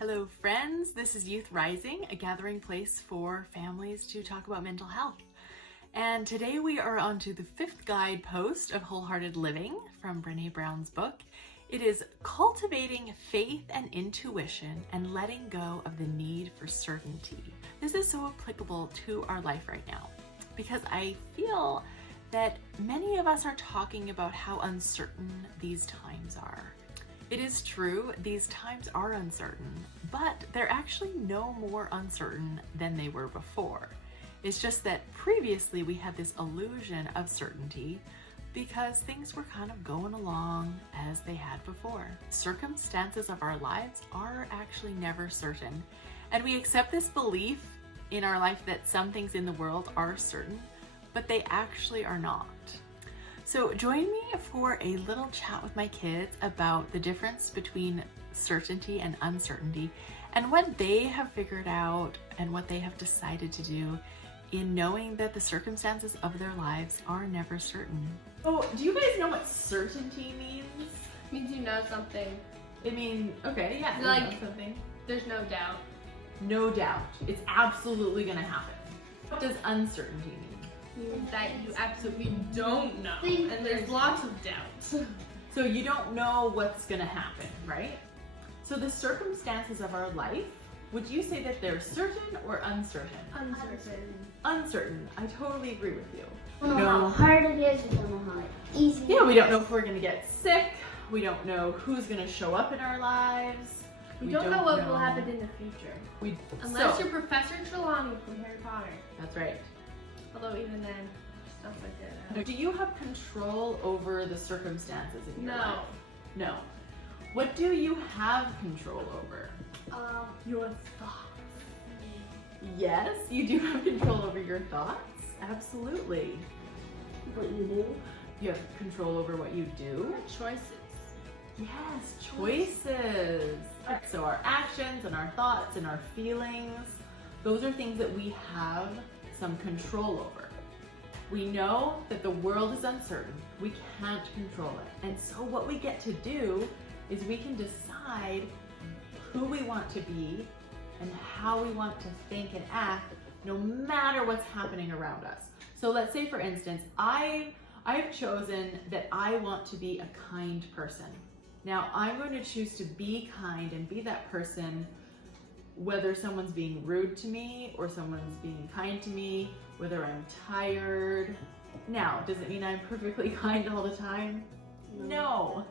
Hello friends, this is Youth Rising, a gathering place for families to talk about mental health. And today we are on to the 5th guidepost of Wholehearted Living from Brené Brown's book. It is cultivating faith and intuition and letting go of the need for certainty. This is so applicable to our life right now because I feel that many of us are talking about how uncertain these times are. It is true, these times are uncertain, but they're actually no more uncertain than they were before. It's just that previously we had this illusion of certainty because things were kind of going along as they had before. Circumstances of our lives are actually never certain, and we accept this belief in our life that some things in the world are certain, but they actually are not. So join me for a little chat with my kids about the difference between certainty and uncertainty and what they have figured out and what they have decided to do in knowing that the circumstances of their lives are never certain. Oh, do you guys know what certainty means? It means you know something. It means, okay, yeah, you like know something. There's no doubt. No doubt. It's absolutely gonna happen. What does uncertainty mean? That you absolutely don't know, and there's lots of doubts. So you don't know what's gonna happen, right? So the circumstances of our life, would you say that they're certain or uncertain? Uncertain. Uncertain. I totally agree with you. We don't know how hard it is, we don't know how easy Yeah, we don't know if we're gonna get sick. We don't know who's gonna show up in our lives. We don't know what will happen in the future. Unless you're Professor Trelawney from Harry Potter. That's right. Although even then, stuff like that. Do you have control over the circumstances in your life? No. What do you have control over? Your thoughts. Yes, you do have control over your thoughts. Absolutely. what you do. You have control over what you do. Choices. Yes, choices. So our actions and our thoughts and our feelings, those are things that we have some control over. We know that the world is uncertain. We can't control it. And so what we get to do is we can decide who we want to be and how we want to think and act no matter what's happening around us. So let's say, for instance, I've chosen that I want to be a kind person. Now I'm going to choose to be kind and be that person whether someone's being rude to me or someone's being kind to me, whether I'm tired. Now, does it mean I'm perfectly kind all the time? No.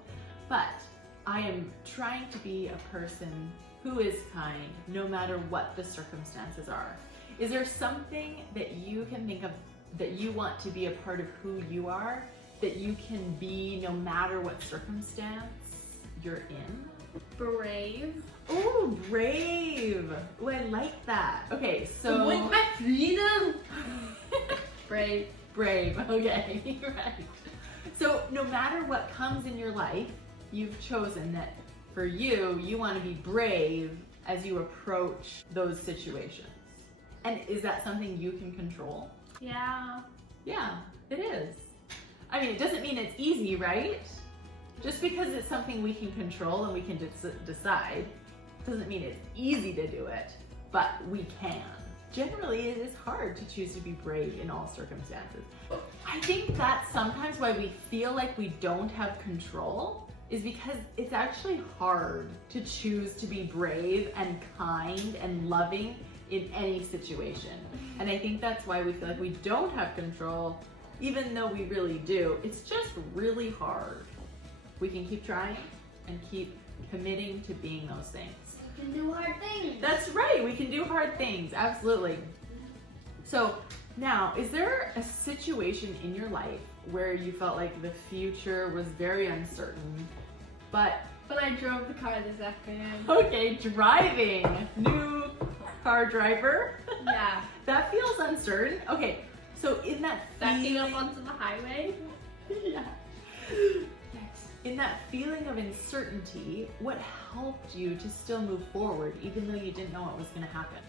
But I am trying to be a person who is kind no matter what the circumstances are. Is there something that you can think of that you want to be a part of who you are, that you can be no matter what circumstance you're in? Brave. Oh, brave. Oh, I like that. Okay, so. With my freedom. Brave. Brave, okay, right. So no matter what comes in your life, you've chosen that for you, you want to be brave as you approach those situations. And is that something you can control? Yeah. Yeah, it is. I mean, it doesn't mean it's easy, right? Just because it's something we can control and we can decide, doesn't mean it's easy to do it, but we can. Generally, it is hard to choose to be brave in all circumstances. I think that's sometimes why we feel like we don't have control, is because it's actually hard to choose to be brave and kind and loving in any situation. And I think that's why we feel like we don't have control, even though we really do. It's just really hard. We can keep trying and keep committing to being those things. You can do hard things. That's right, we can do hard things, absolutely. So now, is there a situation in your life where you felt like the future was very uncertain, but I drove the car this afternoon. okay, driving, new car driver. Yeah. That feels uncertain. Okay, so in that Backing up onto the highway. yeah. In that feeling of uncertainty, what helped you to still move forward even though you didn't know what was going to happen?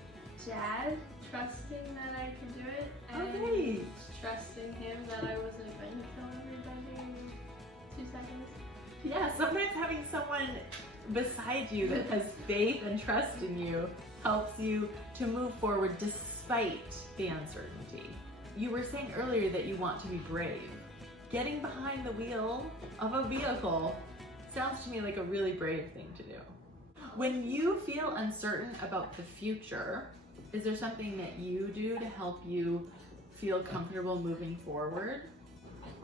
Dad, trusting that I could do it, and Okay. trusting him that I wasn't going to kill everybody in 2 seconds. Yeah, sometimes having someone beside you that has faith and trust in you helps you to move forward despite the uncertainty. You were saying earlier that you want to be brave. Getting behind the wheel of a vehicle sounds to me like a really brave thing to do. When you feel uncertain about the future, is there something that you do to help you feel comfortable moving forward?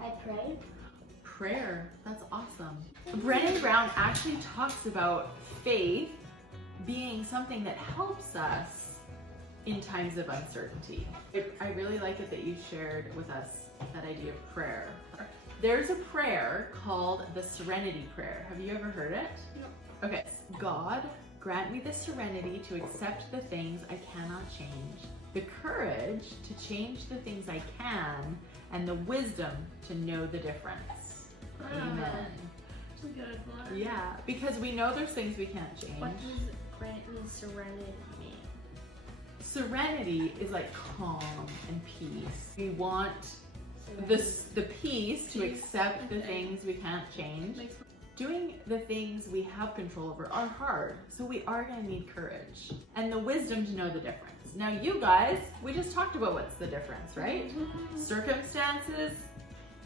I pray. Prayer, that's awesome. Brené Brown actually talks about faith being something that helps us in times of uncertainty. I really like it that you shared with us that idea of prayer. There's a prayer called the Serenity Prayer. Have you ever heard it? No. Okay. God, grant me the serenity to accept the things I cannot change, the courage to change the things I can, and the wisdom to know the difference. Amen. That's a good one. Yeah, because we know there's things we can't change. What does grant me serenity mean? Serenity is like calm and peace. We want the peace to accept the things we can't change. Doing the things we have control over are hard, so we are going to need courage and the wisdom to know the difference. Now you guys, we just talked about what's the difference, right? Circumstances,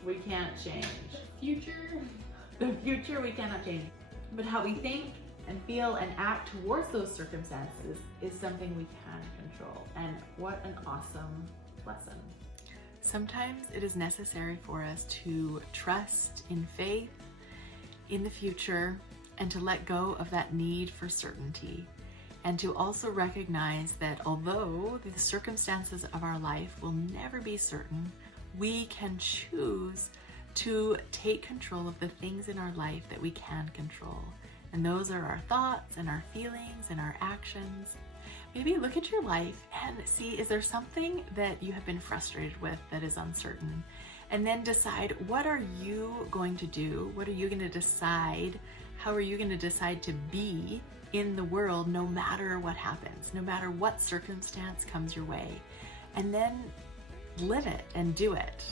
we can't change. The future we cannot change. But how we think and feel and act towards those circumstances is something we can control. And what an awesome lesson. Sometimes it is necessary for us to trust in faith, in the future, and to let go of that need for certainty. And to also recognize that although the circumstances of our life will never be certain, we can choose to take control of the things in our life that we can control. And those are our thoughts and our feelings and our actions. Maybe look at your life and see, is there something that you have been frustrated with that is uncertain? And then decide, what are you going to do? What are you going to decide? How are you going to decide to be in the world no matter what happens, no matter what circumstance comes your way? And then live it and do it.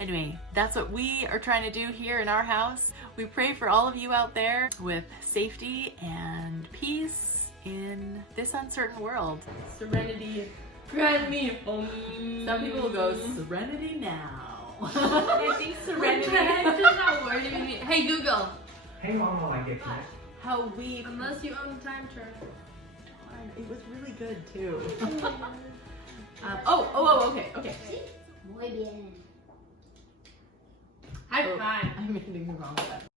Anyway, that's what we are trying to do here in our house. We pray for all of you out there with safety and peace in this uncertain world. Serenity, grant me. Some people will go, serenity now. I think serenity. That's just not word you mean. Hey Google. Hang on while I get to it. How we. Unless you own time turner. Darn, it was really good too. Okay. Muy bien. High five. I'm making you wrong with that.